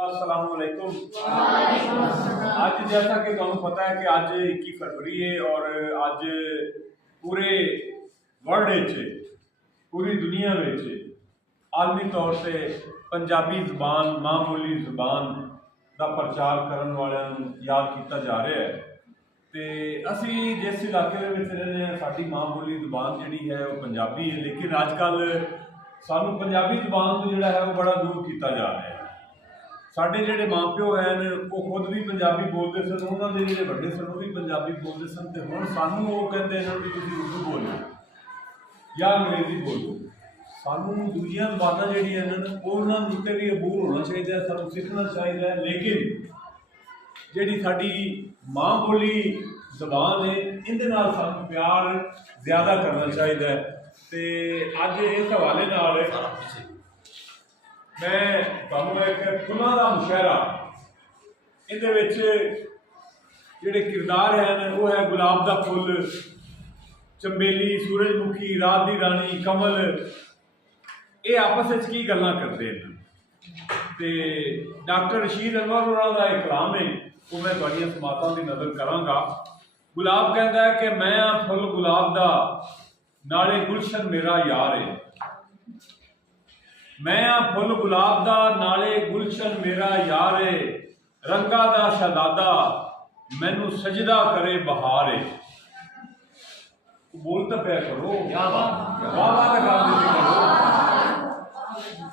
अस्सलाम वालेकुम। आज जैसा कि तुम पता है कि आज 21 फरवरी है और आज पूरे वर्ल्ड पूरी दुनिया में आलमी तौर से पंजाबी जबान मां बोली जबान का प्रचार करने वालों याद किया जा रहा है। तो असी जिस इलाके में रहने हैं साड़ी मां बोली जबान जी है वो पंजाबी है, लेकिन अजकल सानू पंजाबी जबान तो जोड़ा है वो बड़ा दूर किया जा रहा है। साढ़े जोड़े माँ प्यो हैं वो खुद भी पंजाबी बोलते सन, उन्होंने जोड़े बड़े सन वो भी पंजाबी बोलते सन, तो हुण सानू वो कहते हैं भी तुसीं उर्दू बोलो या अंग्रेजी बोलो। सानू दूजियां जबानां जिहड़ियां ने उन्हां उत्ते भी अबूर होना चाहिए, सानू सीखना चाहिए, लेकिन जिहड़ी साडी मां बोली जबान है इहदे नाल सानू प्यार ज़्यादा करना चाहिए। तो अज इस हवाले नाल मैं तुहानूं एक फुल्लां दा मुशायरा इहदे जिहड़े किरदार हैं वो है गुलाब दा फुल, चंबेली, सूरजमुखी, रात दी रानी, कमल, ये आपस में की गल्लां करते हैं। तो डॉक्टर रशीद अनवर होरां दा एक कलाम है वो मैं तुहाडीआं समातां दी नज़र करांगा। गुलाब कहता है कि मैं आ फुल गुलाब दा नाले गुलशन मेरा यार है। मैं आ फुल गुलाब दा नाले गुलशन मेरा यार है, रंगा दा शहजादा मैनू सजदा करे बहार है। बोलता पे करो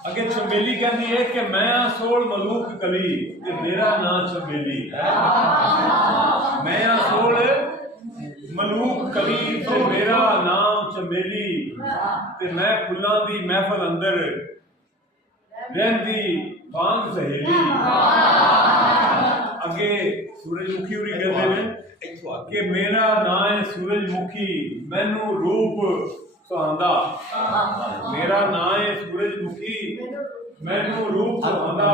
अगे चंबेली कहती है कि मैं आ सोल मलूक कली ते मेरा नाम चंबेली। मैं आ सोल मलूक कली ते मेरा नाम चंबेली, ते मैं फुल्लां दी महफल अंदर रहंदी बांग सहेली। अगे सूरजमुखी होरी कहते हैं कि मेरा नाम है सूरजमुखी मैनू रूप सुहांदा। मेरा नाम है सूरजमुखी मैनू रूप सुहांदा,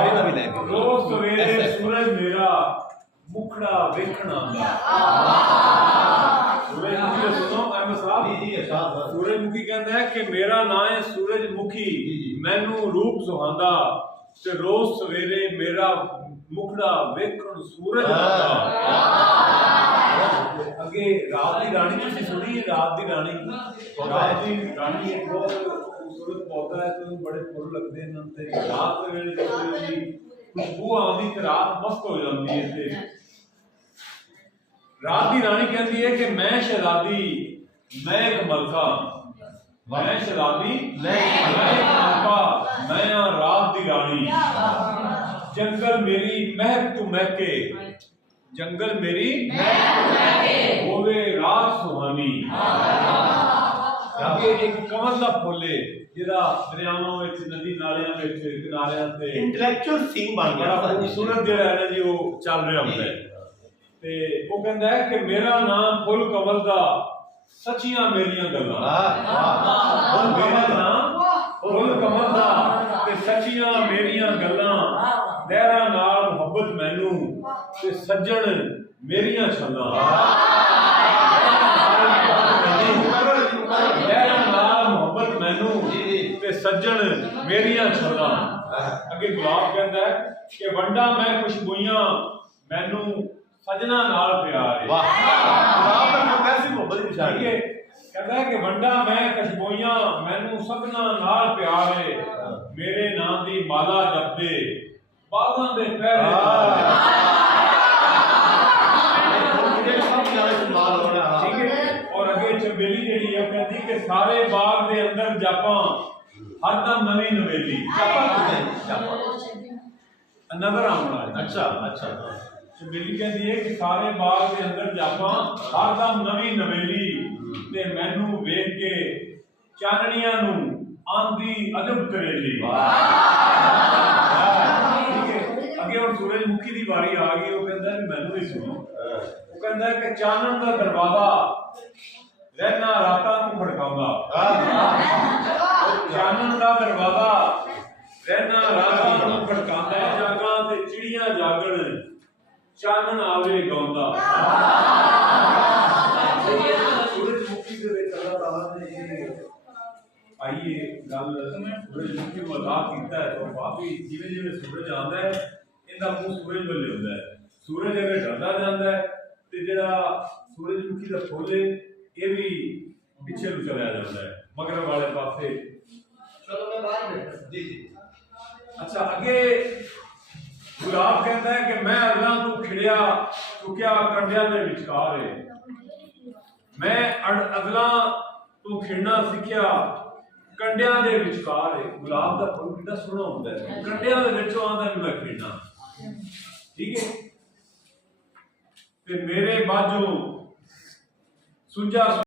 रोज सवेरे सूरज मेरा मुखड़ा वेखण आंदा। सूरजमुखी सुनो अहमद साहब, सूरजमुखी कहता है कि मेरा नाम है सूरजमुखी मैनू रूप सुहांदा, ते रोज सवेरे मेरा मुखड़ा वेखण सूरज आंदा। अगे रात दी रानी तुसीं सुनी है? रात दी रानी एक बहुत खूबसूरत पौधा है, तो बड़े फुल लगते हैं ते रात दे वेले जदों खुशबू आंदी ते रात मस्त हो जाती है। रात दी रानी कहती है कि मैं शहजादी मैं एक मलका, मैं शहजादी मैं एक मलका, मैं रात दी रानी। जंगल मेरी महक तू महके, जंगल मेरी होवे रात सुहानी। एक कमल दा फुल है जिहदा दरियावां विच नदी नालियां विच किनारियां ते इंटलेक्चुअल सीन बन गया, खूबसूरत जिहड़ा है ना जी वो चल रहा होंदा है। ते वो कहता है कि मेरा नाम फुल कमल दा सच्चियां मेरियां गल्लां। मेरा नाम फुल कमल दा ते सच्चियां मेरियां गल्लां, लहरां नाल मुहब्बत मैनू ते सज्जण मेरियां छल्लां। लहरां नाल मुहब्बत मैनू ते सज्जण मेरियां छल्लां। अगे गुलाब कहता है कि वंडा मैं खुशबूइयां मैनू सजना नाल प्यार है। गुलाब ने कैसी मोहब्बत निशानी है। कहता है कि वंडा मैं खुशबूइयां मैनू सबना नाल प्यार है, मेरे नाम दी माला जपदे बागां दे पहरेदार। ठीक है। और अगे चंबेली जिहड़ी है कहती कि सारे बाग दे अंदर जापां हरदम नवी नवेली नजर आउण वाली। अच्छा चंबेली कहती है कि सारे बाग के अंदर जापां हरदम नवी नवेली, ते मैनू वेख के चानणियां नू आंदी अजब तरेली। ठीक है। अगे और सूरजमुखी की बारी आ गई, वो कहता है कि मैनू भी सुनो। वो कहता है कि चानण का दरवाजा रहना रातां नू खड़काउंदा। चानण का दरवाजा रहना रातां नू खड़काउंदा, जागां ते चिड़ियां जागण चानन आवे गाउंदा। सूरजमुखी दे विच अल्लाह ताला ने आइए गल सूरजमुखी मजाक कीता है, तो काफी जिवें जिवें सूरज आंदा है ਇਹਦਾ ਮੂੰਹ ਸੂਰਜ ਵੱਲ ਹੁੰਦਾ ਹੈ। ਸੂਰਜ ਅਗਰ ਢਲਦਾ ਜਾਂਦਾ ਹੈ ਤੇ ਜਿਹੜਾ ਸੂਰਜਮੁਖੀ ਦਾ ਫੁੱਲ ਹੈ ਇਹ ਵੀ ਪਿੱਛੇ ਨੂੰ ਚਲਾ ਜਾਂਦਾ ਹੈ ਮਗਰਬ ਵਾਲੇ ਪਾਸੇ। चलो मैं बाहर बैठा जी जी ਅੱਛਾ, ਅੱਗੇ ਗੁਲਾਬ ਕਹਿੰਦਾ ਹੈ ਕਿ ਮੈਂ ਅਗਲਾਂ ਤੋਂ ਖਿੜਿਆ ਚੁੱਕਿਆ ਕੰਡਿਆਂ ਦੇ ਵਿਚਕਾਰ ਹੈ। ਮੈਂ ਅਗਲਾਂ ਤੋਂ ਖਿੜਨਾ ਸਿੱਖਿਆ ਕੰਡਿਆਂ ਦੇ ਵਿਚਕਾਰ ਹੈ। ਗੁਲਾਬ ਦਾ ਫੁੱਲ ਕਿੰਨਾ ਸੋਹਣਾ ਹੁੰਦਾ ਹੈ, ਕੰਡਿਆਂ ਦੇ ਵਿੱਚੋਂ ਆਉਂਦਾ ਵੀ ਮੈਂ ਖਿੜਨਾ। ਠੀਕ ਹੈ, ਤੇ ਮੇਰੇ ਬਾਝੋਂ ਸੁਝਾ